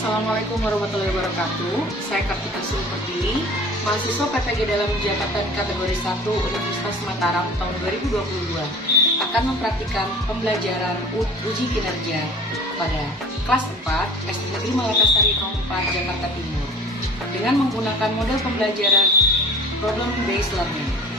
Assalamualaikum warahmatullahi wabarakatuh. Saya Kartika Sulpertiwi, mahasiswa PTG Dalam Jabatan kategori 1 Universitas Mataram tahun 2022, akan mempraktikkan pembelajaran uji kinerja pada kelas 4 SD Negeri Malakasari 04 Jakarta Timur dengan menggunakan model pembelajaran problem based learning.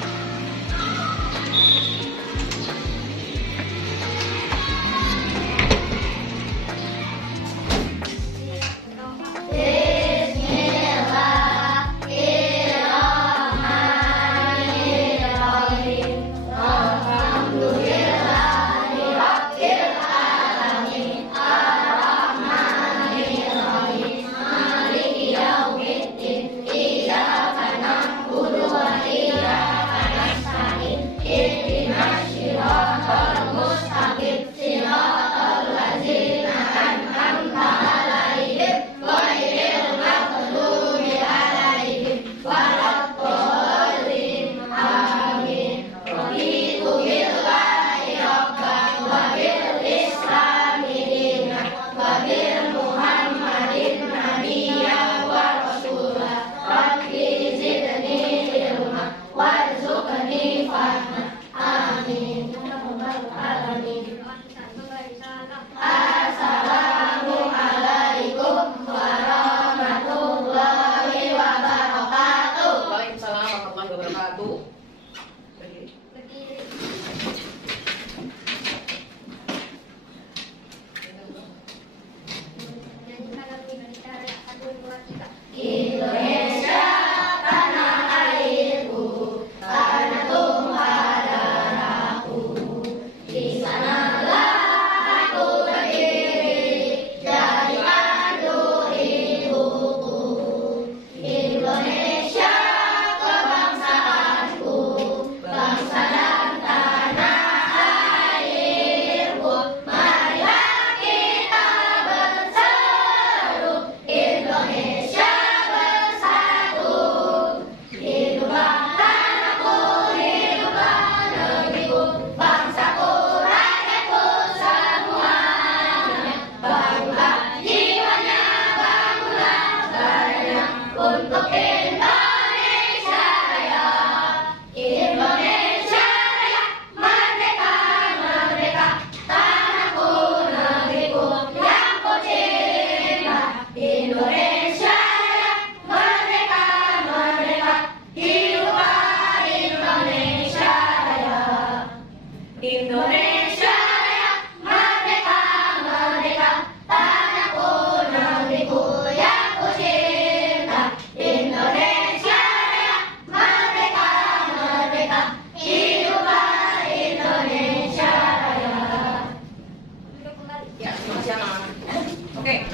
Oke,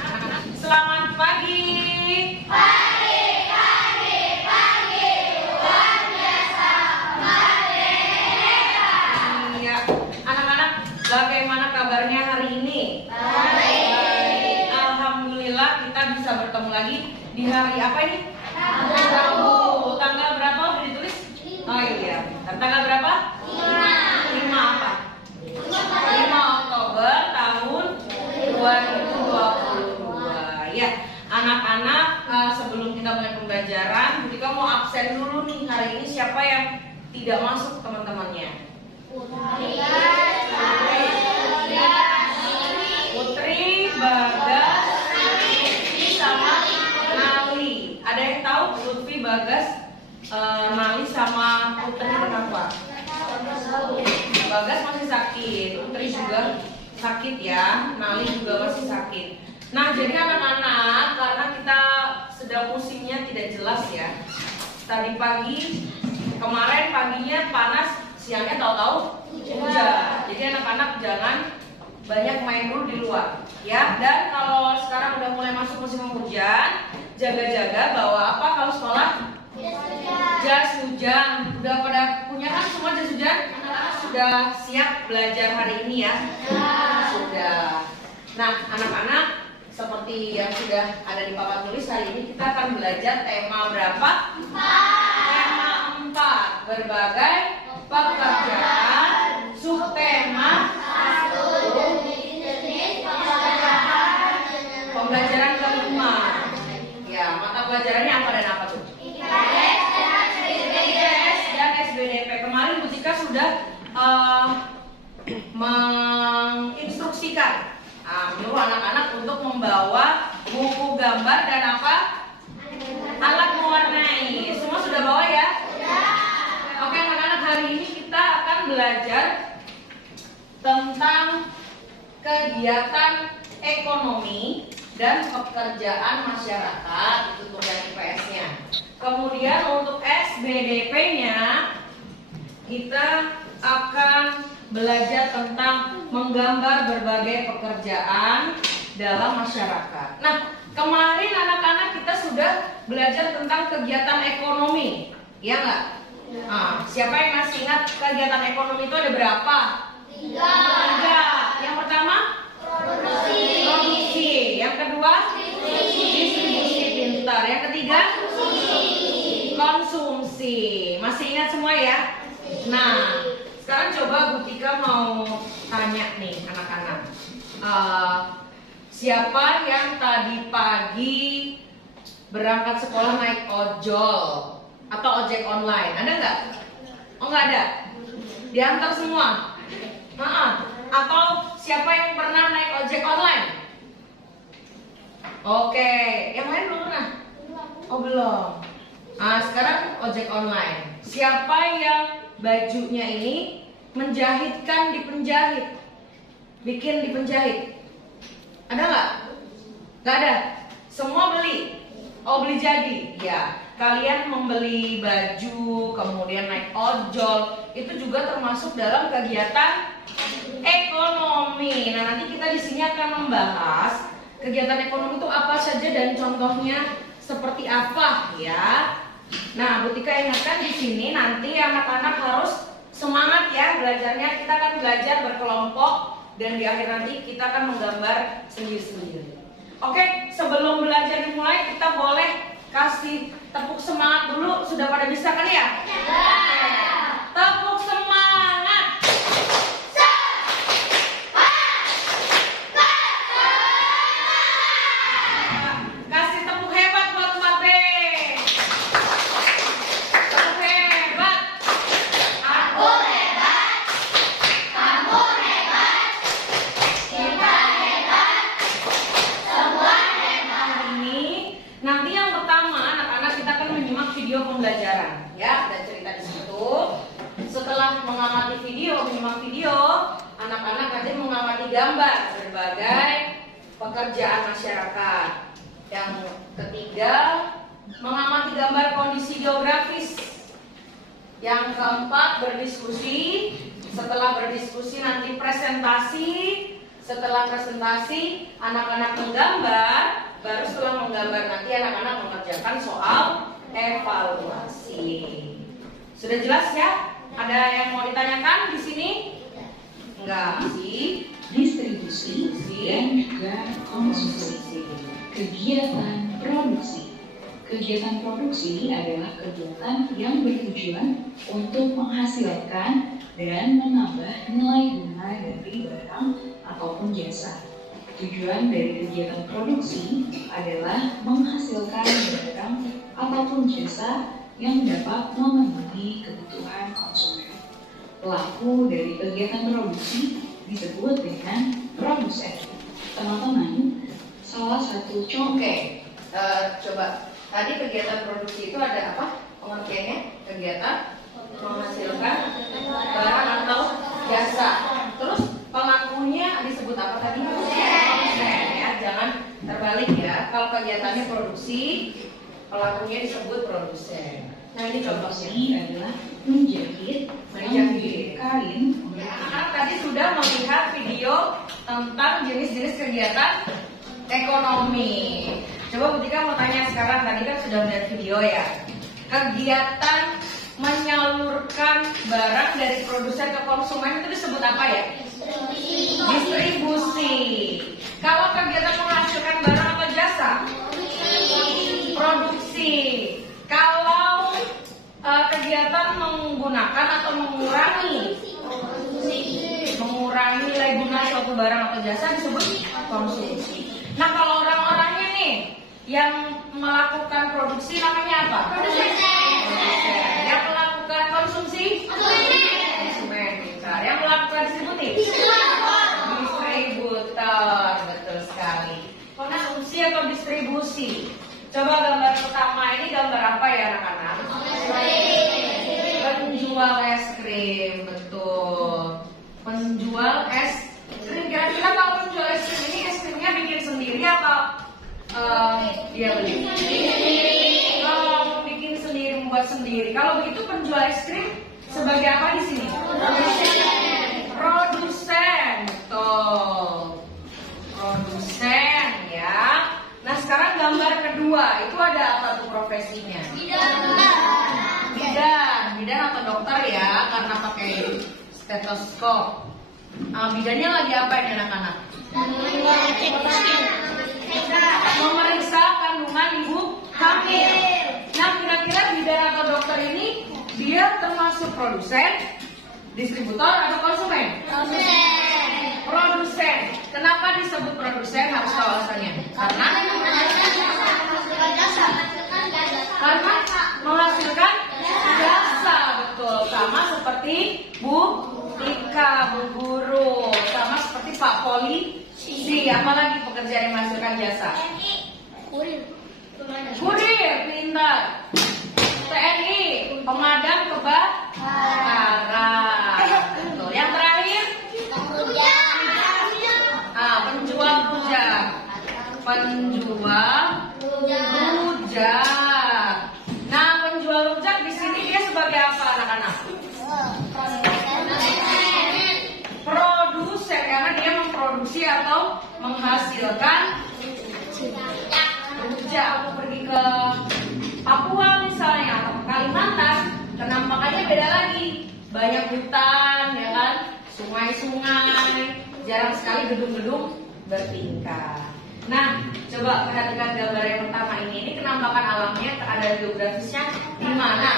selamat pagi. Pagi, luar biasa, merdeka. Iya, anak-anak, bagaimana kabarnya hari ini? Baik. Alhamdulillah kita bisa bertemu lagi di hari apa ini? Rabu. Tanggal berapa udah ditulis? Oh iya, tanggal berapa? 5 apa? 5 Oktober tahun 2022. Ya, anak-anak, sebelum kita mulai pembelajaran, Budika mau absen dulu nih. Hari ini siapa yang tidak masuk teman-temannya? Putri, Bagas, sama Nali. Ada yang tahu Lutfi, Bagas, Nali sama Putri kenapa? Bagas masih sakit, Putri juga sakit ya, Nali juga masih sakit. Nah, jadi anak-anak, karena kita sedang musimnya tidak jelas ya. Tadi pagi, kemarin paginya panas, siangnya tahu-tahu hujan. Jadi anak-anak jangan banyak main dulu di luar ya. Dan kalau sekarang udah mulai masuk musim hujan, jaga-jaga bawa apa kalau sekolah? Jas hujan. Udah pada punya kan semua jas hujan? Sudah siap belajar hari ini ya? Sudah. Nah, anak-anak, seperti yang sudah ada di papan tulis, hari ini kita akan belajar tema berapa? 4. Tema 4. Berbagai pekerjaan. Subtema 1. Pembelajaran kelima. pembelajarannya apa dan apa tuh? IPS dan SBDP. Kemarin Bu Tika sudah menginstruksikan menyuruh anak-anak untuk membawa buku gambar dan apa? Alat mewarnai. Semua sudah bawa ya? Oke anak-anak, hari ini kita akan belajar tentang kegiatan ekonomi dan pekerjaan masyarakat, itu tugas IPS-nya. Kemudian untuk SBDP-nya kita akan belajar tentang menggambar berbagai pekerjaan dalam masyarakat. Nah, kemarin anak-anak kita sudah belajar tentang kegiatan ekonomi, ya nggak? Nah, siapa yang masih ingat kegiatan ekonomi itu ada berapa? 3. Yang pertama? Produksi. Yang kedua? Distribusi. Pintar. Yang ketiga? Konsumsi. Masih ingat semua ya? Nah, sekarang coba Bu Tika mau tanya nih anak-anak. Siapa yang tadi pagi berangkat sekolah naik ojol atau ojek online? Ada nggak? Oh nggak ada. Diantar semua. Atau siapa yang pernah naik ojek online? Oke, yang lain belum pernah? Oh belum. Nah sekarang ojek online. Siapa yang bajunya ini menjahitkan di penjahit? Bikin di penjahit? Ada nggak? Nggak ada. Semua beli. Oh beli jadi. Ya. Kalian membeli baju, kemudian naik ojol, itu juga termasuk dalam kegiatan ekonomi. Nah nanti kita di sini akan membahas kegiatan ekonomi itu apa saja dan contohnya seperti apa ya. Nah Bu Tika ingatkan di sini nanti anak-anak harus semangat ya belajarnya. Kita akan belajar berkelompok dan di akhir nanti kita akan menggambar sendiri-sendiri. Oke, sebelum belajar dimulai kita boleh kasih tepuk semangat dulu. Sudah pada bisa kan ya? Tepuk semangat. Kasih tepuk hebat buat Mbak B. Tepuk hebat. Aku hebat. Kamu hebat. Kita hebat. Semua hebat. Ini nanti yang pertama anak-anak kita akan menyimak video pembelajaran ya, ada cerita di situ. Setelah mengamati video, menyimak video, anak-anak nanti mengamati gambar berbagai pekerjaan masyarakat. Yang ketiga, mengamati gambar kondisi geografis. Yang keempat, berdiskusi. Setelah berdiskusi nanti presentasi. Setelah presentasi, anak-anak menggambar. Baru setelah menggambar nanti anak-anak mengerjakan soal evaluasi. Sudah jelas ya? Ada yang mau ditanyakan di sini? Enggak sih. Distribusi dan juga konsumsi. Kegiatan produksi. Kegiatan produksi adalah kegiatan yang bertujuan untuk menghasilkan dan menambah nilai guna dari barang ataupun jasa. Tujuan dari kegiatan produksi adalah menghasilkan barang ataupun jasa yang dapat memenuhi kebutuhan konsumen. Pelaku dari kegiatan produksi disebut dengan produsen. Teman-teman, salah satu contoh. Oke, coba. Tadi kegiatan produksi itu ada apa? Pengertiannya kegiatan menghasilkan barang atau jasa. Terus pelakunya disebut apa tadi? Produsen ya, jangan terbalik ya. Kalau kegiatannya produksi, pelakunya disebut produsen. Nah ini contohnya. Ini adalah menjahit kain. Anak-anak tadi sudah melihat video tentang jenis-jenis kegiatan ekonomi. Coba Bu Tika mau tanya sekarang, tadi kan sudah melihat video ya. Kegiatan menyalurkan barang dari produsen ke konsumen itu disebut apa ya? Distribusi. Kalau kegiatan menghasilkan barang atau jasa? Produksi. Kalau kegiatan menggunakan atau mengurangi nilai guna suatu barang atau jasa disebut konsumsi. Nah kalau orang-orangnya nih, Yang melakukan produksi namanya apa? Produsen. Yang melakukan konsumsi? Konsumen. Pintar. Yang melakukan distributor. Betul sekali. Konsumsi atau distribusi? Coba gambar pertama ini gambar apa ya anak-anak? Penjual es krim. Betul. Penjual es krim. Kira-kira kalau penjual es krim ini es krimnya bikin sendiri atau dia beli? Kalau bikin sendiri, membuat sendiri. Kalau begitu penjual es krim sebagai apa di sini? Produsen. Betul. Produsen ya. Nah sekarang gambar kedua itu ada apa tuh profesinya? Bidan atau dokter ya, karena pakai stetoskop. Bidannya lagi apa ini anak-anak? Memeriksa kandungan ibu hamil. Nah kira-kira bidan atau dokter ini dia termasuk produsen, distributor atau konsumen? Produsen. Kenapa disebut produsen? Harus tahu alasannya. Karena menghasilkan jasa. Betul. Sama seperti Bu Tika, Bu Guru. Sama seperti Pak Polisi. Apalagi pekerjaan yang menghasilkan jasa? Kurir, pintar. TNI, pemadam kebakaran. Betul. Yang terakhir? Penjual rujak. Nah, penjual rujak di sini dia sebagai apa anak-anak? Produsen, karena dia memproduksi atau menghasilkan rujak. Aku pergi ke Papua misalnya atau ke Kalimantan, penampakannya beda lagi. Banyak hutan, ya kan? Sungai-sungai, jarang sekali gedung-gedung bertingkat. Nah, coba perhatikan gambar yang pertama ini. Ini penampakan alamnya, ada geografisnya di mana?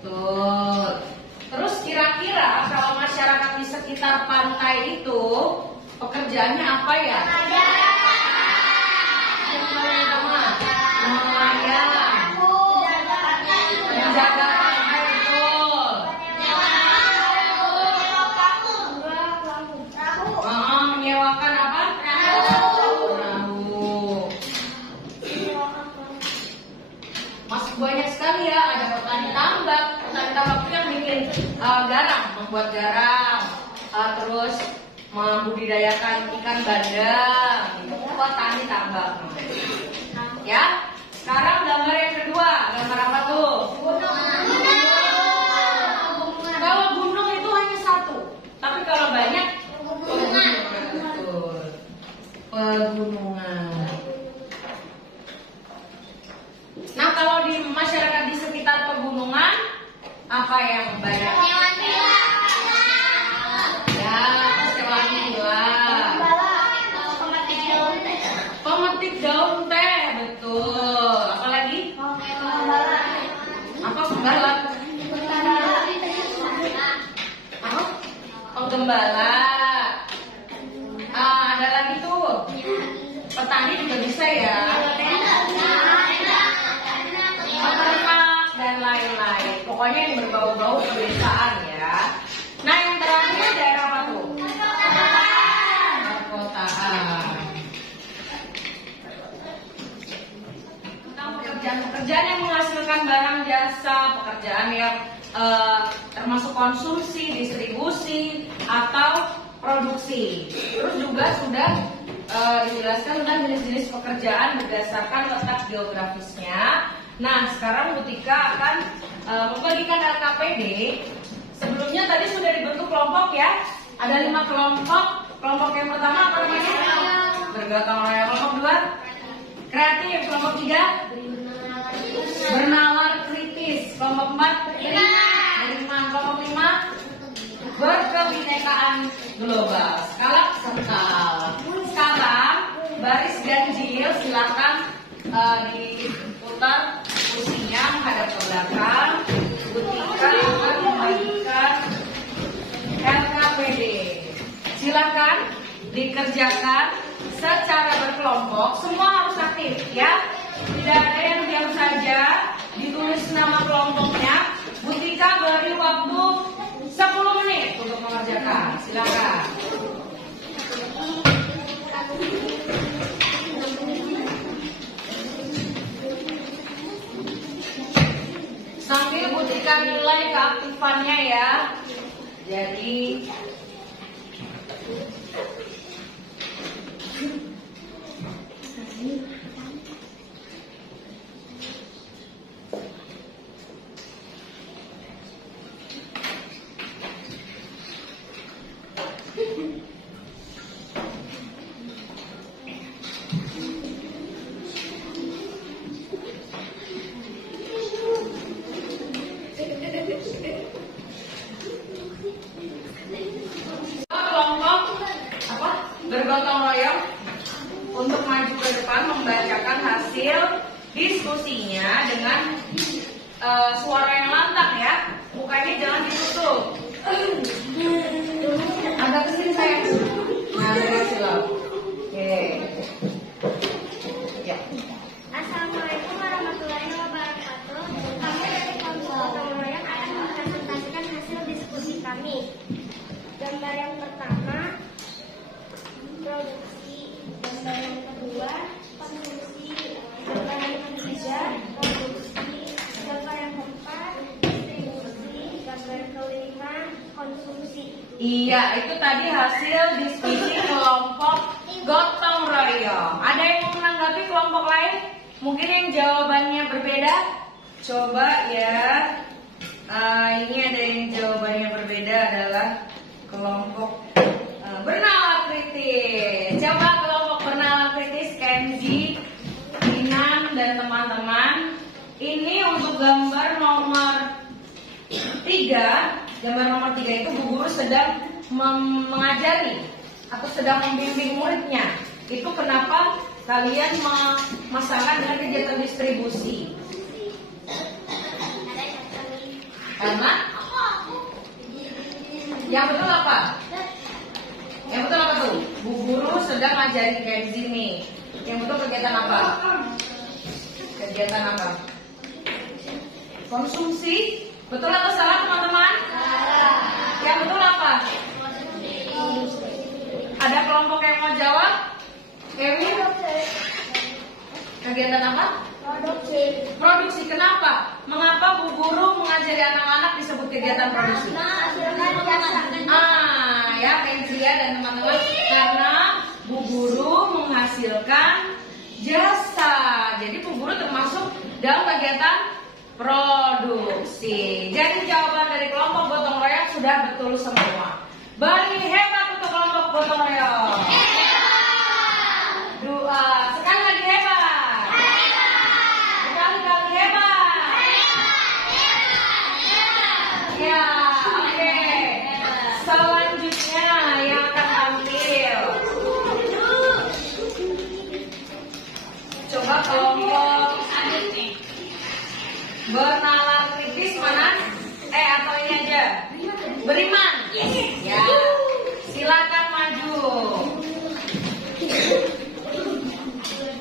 Betul. Terus kira-kira kalau masyarakat di sekitar pantai itu pekerjaannya apa ya? Nelayan, menjaga pantai, betul. Menyewakan apa? Perahu. Masih banyak sekali ya. Ada petani tambak. Petani tambak itu yang bikin garam, membuat garam. Terus membudidayakan ikan bandeng. Itu petani tambak. Ya. Sekarang gambar yang kedua. Gambar apa tuh? Kalau gunung itu hanya satu. Tapi kalau banyak pegunungan. Nah, kalau di masyarakat di sekitar pegunungan, apa yang banyak? Ya, sewaan villa. Pemetik daun teh, betul. Apa lagi? Apa penggarap? Apa? Penggembala. Ada lagi tuh. Petani juga bisa ya. Peternak dan lain-lain. Pokoknya yang berbau-bau pedesaan ya. Nah, yang terakhir daerah apa tuh? Perkotaan. Pekerjaan yang menghasilkan barang jasa, pekerjaan yang termasuk konsumsi, distribusi, atau produksi. Terus juga sudah dijelaskan tentang jenis-jenis pekerjaan berdasarkan letak geografisnya. Nah, sekarang Bu Tika akan membagikan LKPD. Sebelumnya tadi sudah dibentuk kelompok ya. Ada 5 kelompok. Kelompok yang pertama apa namanya? Bergotong royong. Kelompok 2 kreatif. Kelompok 3 bernalar kritis. Kelompok 4 beriman. Kelompok 5 berkebinekaan global. Skala sental. Sekarang baris ganjil silakan diputar kursinya menghadap ke belakang. Bu Tika akan membagikan LKPD. Silakan dikerjakan secara berkelompok semua harus aktif ya. Tidak ada yang diam saja. Ditulis nama kelompoknya. Bu Tika beri waktu 10 menit untuk mengerjakan. Silakan. Sambil Bu Tika nilai keaktifannya ya. Jadi bergotong royong untuk maju ke depan membacakan hasil diskusinya dengan suara yang lantang ya. Mukanya jangan ditutup. Agak kesini sayang. Nah, silau. Oke. Ya. Assalamualaikum warahmatullahi wabarakatuh. Kami dari kelompok gotong royong akan mempresentasikan hasil diskusi kami. Gambar yang pertama, produksi. Gambar yang kedua, konsumsi. Gambar yang ketiga, produksi. Gambar yang keempat, distribusi. Gambar yang kelima, konsumsi. Iya, itu tadi hasil diskusi kelompok gotong royong. Ada yang mau menanggapi kelompok lain? Mungkin yang jawabannya berbeda? Coba ya. Ini ada yang jawabannya berbeda adalah kelompok bernalar kritis. Coba kelompok bernalar kritis, Kenzi, Inan, dan teman-teman. Ini untuk gambar nomor 3. Gambar nomor 3 itu Bu Guru sedang mengajari atau sedang membimbing muridnya. Itu kenapa kalian memasangkan dengan kegiatan distribusi? Karena yang betul apa? Yang betul apa tuh? Bu Guru sedang ngajarin Kenzi nih. Yang betul kegiatan apa? Kegiatan apa? Konsumsi. Betul atau salah teman-teman? Salah. Yang betul apa? Ada kelompok yang mau jawab? Ewi? Kegiatan apa? Produksi. Kenapa? Mengapa Bu Guru mengajari anak-anak disebut kegiatan produksi? Ya, Kenzia dan teman-teman, karena Bu Guru menghasilkan jasa. Jadi Bu Guru termasuk dalam kegiatan produksi. Jadi jawaban dari kelompok gotong royong sudah betul semua. Beri hebat untuk kelompok gotong royong. Doa sekali lagi hebat. Sekali-kali hebat. Ya, oke. Selanjutnya yang akan tampil. Coba kelompok bernalar kritis mana? Atau ini aja? Beriman. Ya. Silakan maju.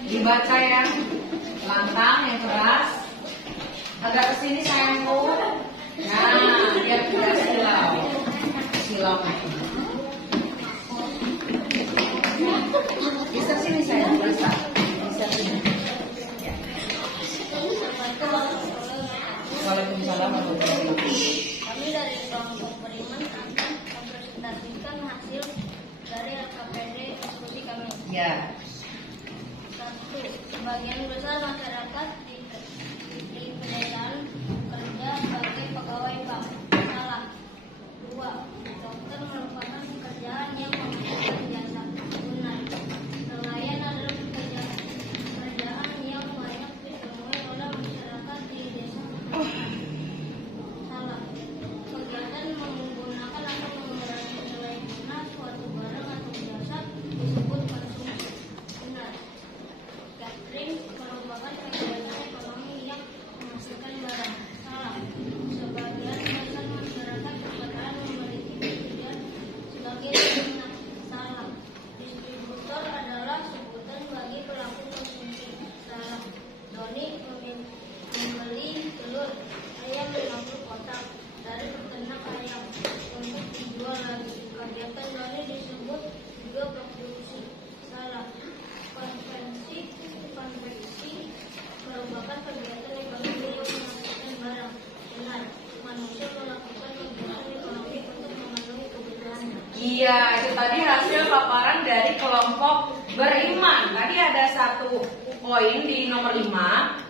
Dibaca yang lantang, yang keras. Agak kesini sayangku. Nah, biar tidak silau. Silau lagi. Bisa sini sayang, bisa. Bisa sini. Ya. Waalaikumsalam warahmatullahi wabarakatuh. Kami dari kelompok beriman akan mempresentasikan hasil dari KPD diskusi kami. Ya. 1. Sebagian besar masyarakat di pedesaan bekerja sebagai pegawai bank. Salah. 2. Dokter merupakan pekerjaan yang membutuhkan jasa. Benar. Nelayan adalah pekerjaan yang banyak ditemui oleh masyarakat di desa. Salah. Kegiatan menggunakan atau mengurangi nilai guna suatu barang atau jasa disebut konsumsi. Benar. Catering merupakan kegiatan ekonomi yang menghasilkan barang. Salah. Sebagian besar masyarakat perkotaan memiliki itu tadi hasil paparan dari kelompok beriman. Tadi ada satu poin di nomor 5.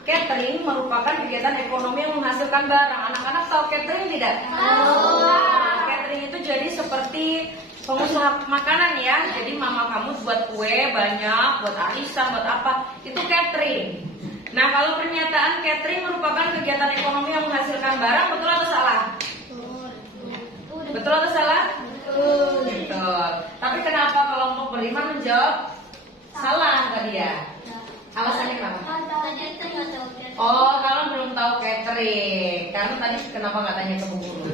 Catering merupakan kegiatan ekonomi yang menghasilkan barang. Anak-anak tahu catering tidak? Nah, catering itu jadi seperti pengusaha makanan ya. Jadi mama kamu buat kue banyak, buat arisan, buat apa, itu catering. Nah, kalau pernyataan catering merupakan kegiatan ekonomi yang menghasilkan barang, betul atau salah? Betul atau salah? Betul. Tapi kenapa kelompok beriman menjawab salah tadi ya? Alasannya kenapa? Oh, kalau belum tahu catering. Karena tadi kenapa nggak tanya ke Bu Guru?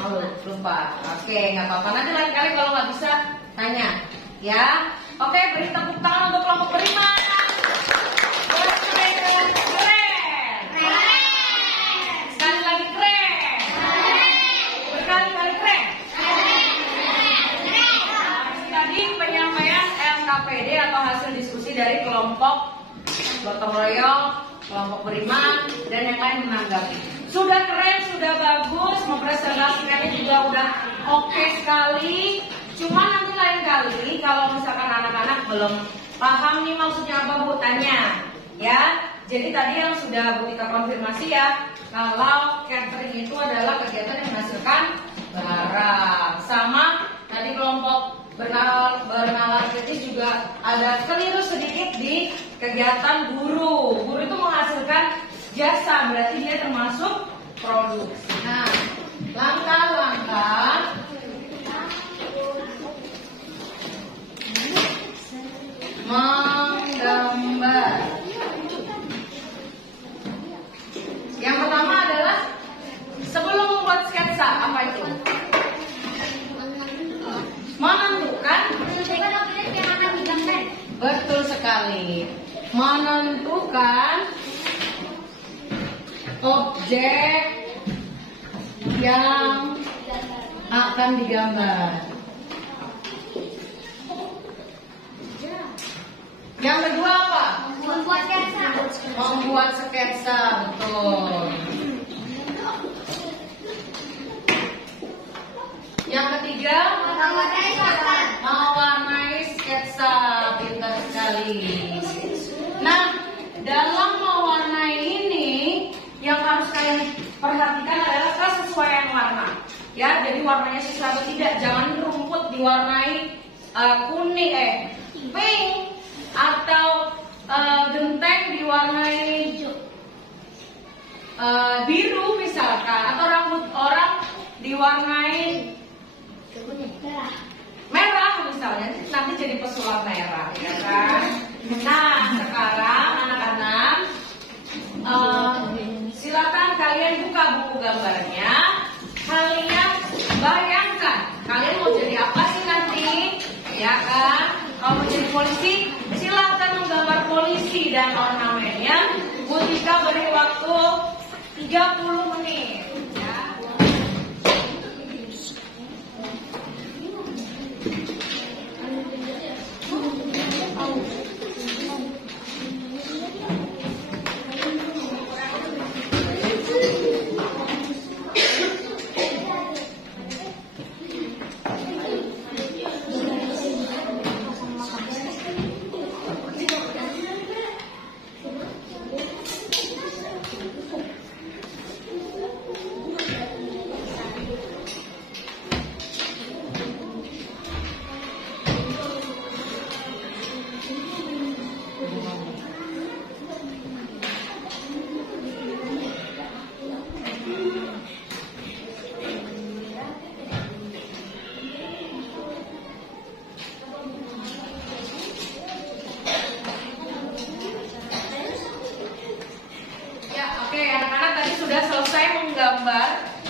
Oh, lupa. Oke, nggak apa-apa. Nanti lain kali kalau nggak bisa tanya, ya. Oke, beri tepuk tangan untuk kelompok beriman. Keren. Sekali lagi keren. Berkali-kali keren. Tadi penyampaian LKPD atau hasil diskusi dari kelompok gotong royong, kelompok beriman, dan yang lain menanggapi. Sudah keren, sudah bagus, mempresentasikannya juga udah oke sekali. Cuma nanti lain kali kalau misalkan anak-anak belum paham nih maksudnya apa Bu, tanya ya. Jadi tadi yang sudah Bu Tika konfirmasi ya, kalau catering itu adalah kegiatan yang menghasilkan barang. Sama tadi kelompok bernalar kritis juga ada keliru sedikit di kegiatan guru. Guru itu menghasilkan jasa, berarti dia termasuk produksi. Nah, langkah-langkah menggambar. Yang pertama adalah sebelum membuat sketsa, apa itu? Menentukan. Betul sekali. Menentukan objek yang akan digambar. Yang kedua apa? Membuat sketsa, betul. Yang ketiga, mewarnai sketsa, pintar sekali. Nah, dalam mewarnai ini yang harus kalian perhatikan adalah kesesuaian warna. Ya, jadi warnanya sesuai atau tidak. Jangan rumput diwarnai kuning, pink, atau genteng diwarnai biru misalkan, atau rambut orang diwarnai merah misalnya, nanti jadi pesulap merah, ya kan? Nah, sekarang anak-anak silakan kalian buka buku gambarnya. Kalian bayangkan kalian mau jadi apa sih nanti, ya kan? Kalau mau jadi polisi, silakan menggambar polisi dan ornamennya. Bu Tika beri waktu 30 menit.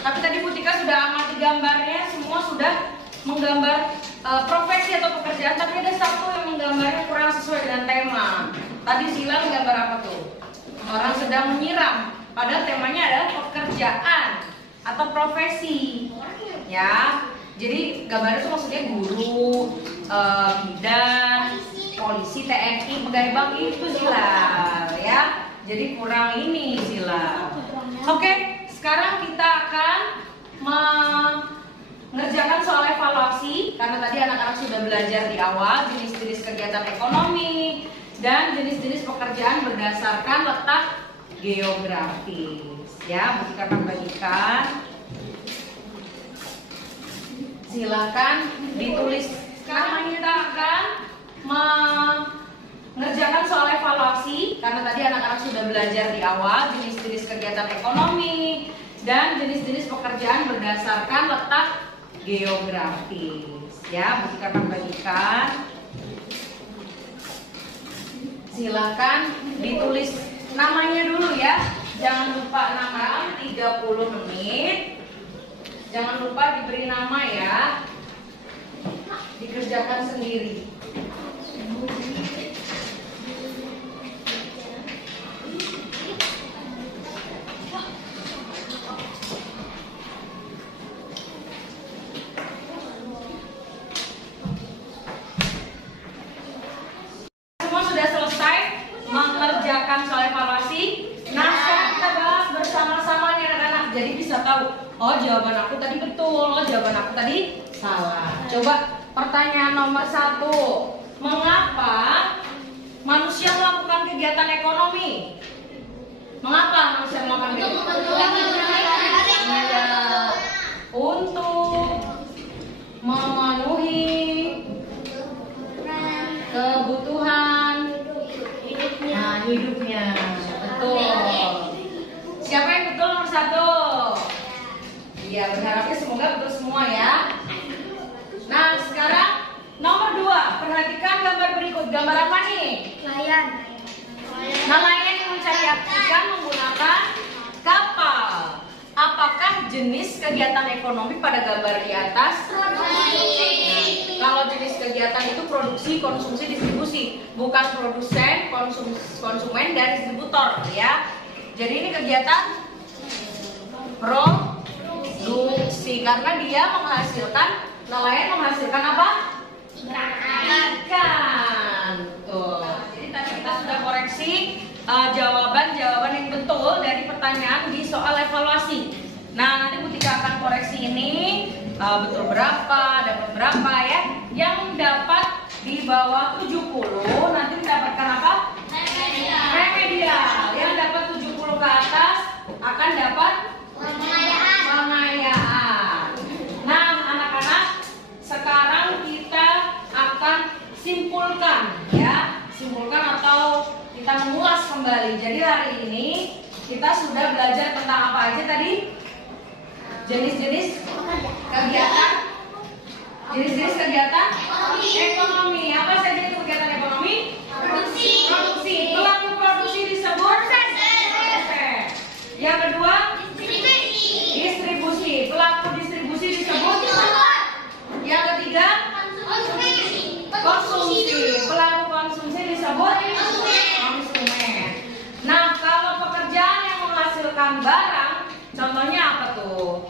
Tapi tadi Bu Tika sudah amati gambarnya, semua sudah menggambar profesi atau pekerjaan. Tapi ada satu yang menggambarnya kurang sesuai dengan tema. Tadi Sila menggambar apa tuh? Orang sedang menyiram. Padahal temanya adalah pekerjaan atau profesi. Ya, jadi gambarnya itu maksudnya guru, bidan, polisi, TNI, pegawai bank itu Sila. Ya, jadi kurang ini Sila. Oke. Sekarang kita akan ngerjakan soal evaluasi karena tadi anak-anak sudah belajar di awal jenis-jenis kegiatan ekonomi dan jenis-jenis pekerjaan berdasarkan letak geografis. Ya, Butika akan bagikan. Silakan ditulis. Sekarang kita akan mengerjakan soal evaluasi karena tadi anak-anak sudah belajar di awal jenis-jenis kegiatan ekonomi dan jenis-jenis pekerjaan berdasarkan letak geografis. Ya, Butika akan bagikan. Silakan ditulis namanya dulu ya. Jangan lupa nama 30 menit. Jangan lupa diberi nama ya. Dikerjakan sendiri. Semua sudah selesai mengerjakan soal evaluasi. Nah, sekarang kita bahas bersama-sama nih anak-anak. Jadi bisa tahu, oh jawaban aku tadi betul, oh jawaban aku tadi salah. Coba pertanyaan nomor 1. Mengapa manusia melakukan kegiatan ekonomi? Mengapa manusia melakukan kegiatan ekonomi? Untuk memenuhi kebutuhan hidupnya. Betul. Siapa yang betul nomor 1? Iya, berharapnya semoga betul semua ya. Nah, sekarang nomor 2. Perhatikan gambar berikut. Gambar apa nih? Nelayan. Nelayan yang mencari ikan menggunakan kapal. Apakah jenis kegiatan ekonomi pada gambar di atas? Kalau jenis kegiatan itu produksi, konsumsi, distribusi, bukan produsen, konsumen, dan distributor ya. Jadi ini kegiatan produksi karena dia menghasilkan, nelayan menghasilkan apa? Ikan. Tuh. Jadi tadi kita sudah koreksi jawaban-jawaban yang betul dari pertanyaan di soal evaluasi. Nah, nanti Butika akan koreksi ini betul berapa, dapat berapa ya. Yang dapat di bawah 70 nanti mendapatkan apa? Remedial. Yang dapat 70 ke atas akan dapat pengayaan. Nah, anak-anak, sekarang kita akan simpulkan ya. Simpulkan atau kita mengulas kembali. Jadi hari ini kita sudah belajar tentang apa aja tadi? Jenis-jenis kegiatan. Jenis-jenis kegiatan ekonomi. Apa saja itu kegiatan ekonomi? Produksi. Pelaku produksi disebut proses. Yang kedua, distribusi. Pelaku distribusi disebut. Yang ketiga, konsumsi. Pelaku konsumsi disebut konsumen. Nah, kalau pekerjaan yang menghasilkan barang, contohnya apa tuh?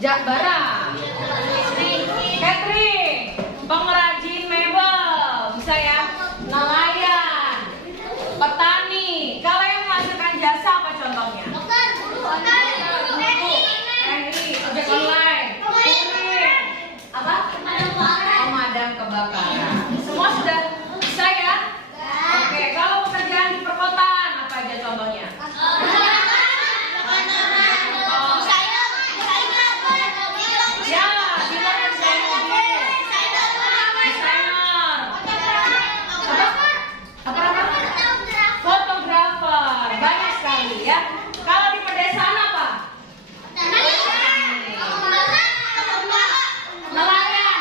Barang. Catering, pengrajin mebel, bisa ya. Nelayan, petani. Kalau yang menghasilkan jasa apa contohnya? Ojek online. Apa? Pemadam kebakaran. Semua sudah bisa ya? Oke, kalau pekerjaan di perkotaan apa aja contohnya? Ya, desainer. Apa? Fotografer. Banyak sekali ya. Kalau di pedesaan apa? Nelayan.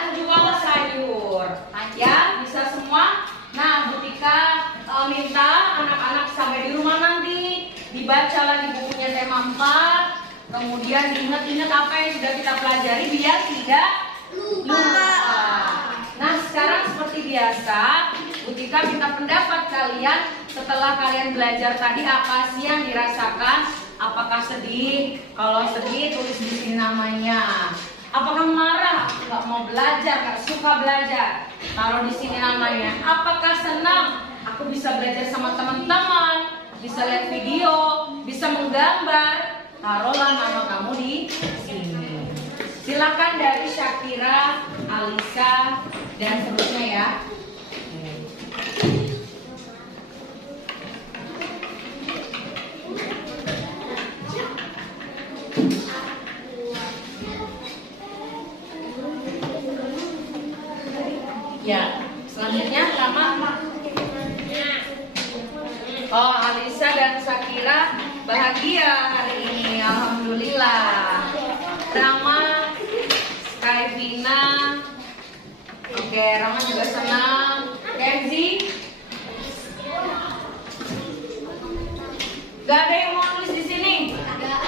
Penjual sayur. Ya, bisa semua. Nah, Butika minta anak-anak sampai di rumah nanti dibaca lagi bukunya tema 4. Kemudian diingat-ingat apa yang sudah kita pelajari biar tidak lupa. Nah, sekarang seperti biasa, Butika minta pendapat kalian setelah kalian belajar tadi apa sih yang dirasakan? Apakah sedih? Kalau sedih tulis di sini namanya. Apakah marah? Nggak mau belajar, nggak suka belajar? Taruh di sini namanya. Apakah senang? Aku bisa belajar sama teman-teman. bisa lihat video, bisa menggambar. Taruhlah nama kamu di sini. Silakan dari Syakira, Alisa, dan seterusnya ya. Ya, selanjutnya nama. Oh, Alisa dan Syakira bahagia hari ini, alhamdulillah. Rama, Skyvina, oke, Rama juga senang. Kenzi, gak ada yang mau nulis di sini?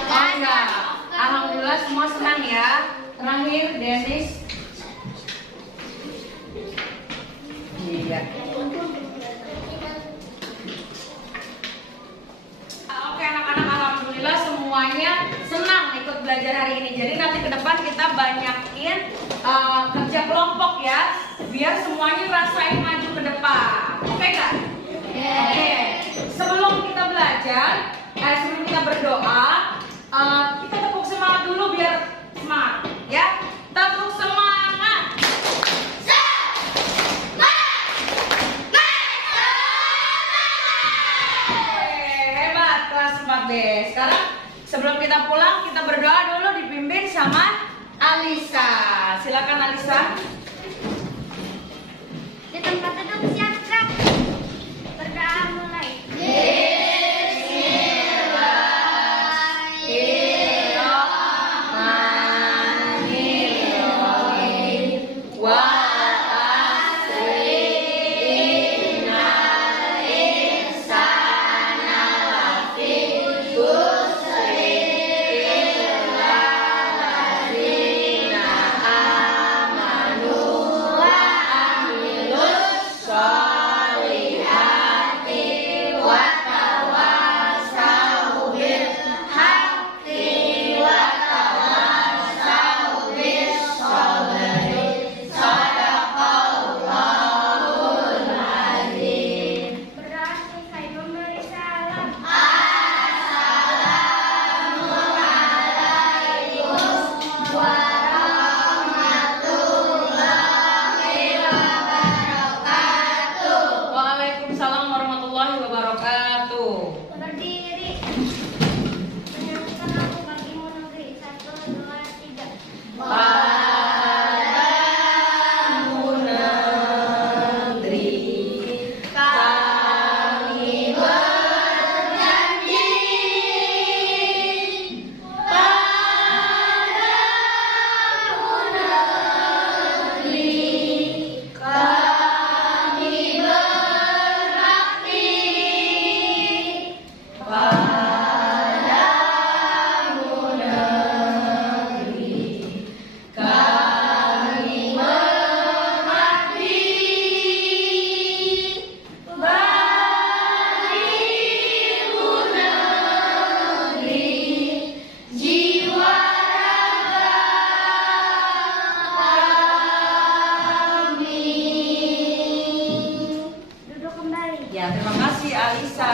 Oh enggak, alhamdulillah semua senang ya. Terakhir, Dennis. Iya. Oke anak-anak, alhamdulillah semuanya senang ikut belajar hari ini. Jadi nanti ke depan kita banyakin kerja kelompok ya, biar semuanya rasain maju ke depan. Oke gak? Oke. Sebelum kita belajar, sebelum kita berdoa, kita tepuk semangat dulu biar semangat ya. Tepuk semangat. Hebat kelas 4B. Sekarang sebelum kita pulang, kita berdoa dulu dipimpin sama Alisa. Silakan Alisa. Di tempat duduk siap, Kak. Berdoa mulai. Waalaikumsalam warahmatullahi wabarakatuh. Berdiri. Menyanyikan lagu bagimu negeri. 1, 2, 3. Padamu negeri kami berjanji, padamu negeri kami berbakti, padamu negeri kami mengabdi, bagimu negeri jiwa raga kami. Duduk kembali. Ya, terima kasih Alisa.